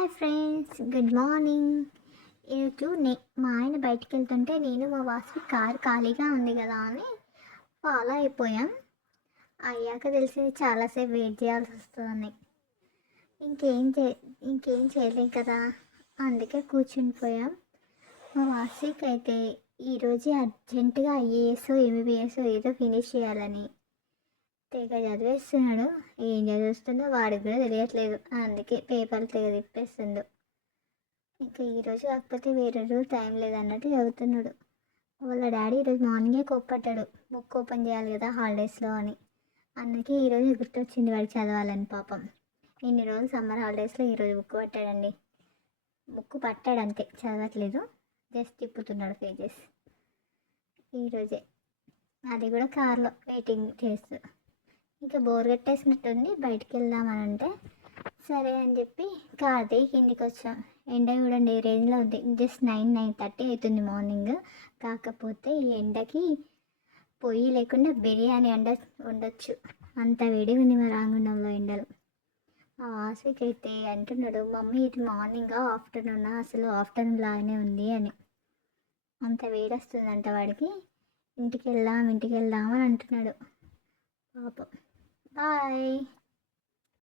Hi friends, good morning. ఈరోజు మా ఆయన బయటికి వెళ్తుంటే నేను మా వాసు కారు ఖాళీగా ఉంది కదా అని ఫాలో అయిపోయాం. అయ్యాక తెలిసింది చాలాసేపు వెయిట్ చేయాల్సి వస్తుందని. ఇంకేం చేయలేం కదా, అందుకే కూర్చుని పోయాం. మా వాసుకి అయితే ఈరోజు అర్జెంటుగా ఐఏఎస్ ఎంబీబీఎస్ ఏదో ఫినిష్ చేయాలని తెగ చదివేస్తున్నాడు. ఏం చదివిస్తుందో వాడికి కూడా తెలియట్లేదు, అందుకే పేపర్లు తెగ తిప్పేస్తుండు. ఇంకా ఈరోజు కాకపోతే వేరే రోజు టైం లేదన్నట్టు చదువుతున్నాడు. వాళ్ళ డాడీ ఈరోజు మార్నింగే కోప్పట్టాడు, బుక్ ఓపెన్ చేయాలి కదా హాలిడేస్లో అని. అందుకే ఈరోజు గుర్తొచ్చింది వాడికి చదవాలని. పాపం ఇన్ని రోజులు సమ్మర్ హాలిడేస్లో ఈరోజు బుక్ పట్టాడండి. బుక్ పట్టాడు అంతే, చదవట్లేదు, జస్ట్ తిప్పుతున్నాడు పేజెస్ ఈరోజే. అది కూడా కార్లో వెయిటింగ్ చేస్తూ. ఇంకా బోర్ కట్టేసినట్టుంది, బయటికి వెళ్దామని అంటే సరే అని చెప్పి కార్ దిగి కిందికి వచ్చాం. ఎండ చూడండి ఏ రేంజ్లో ఉంది. జస్ట్ 9:30 అవుతుంది మార్నింగ్. కాకపోతే ఈ ఎండకి పొయ్యి లేకుండా బిర్యానీ ఉండొచ్చు, అంత వేడిగా ఉంది మా రాంగుండంలో ఎండలు. మా వాసుకి అయితే అంటున్నాడు, మమ్మీ ఇది మార్నింగా ఆఫ్టర్నూనా, అసలు ఆఫ్టర్నూన్ లాగానే ఉంది అని. అంత వేడి వస్తుందంట వాడికి. ఇంటికి వెళ్దాం అని అంటున్నాడు పాపం. బాయ్.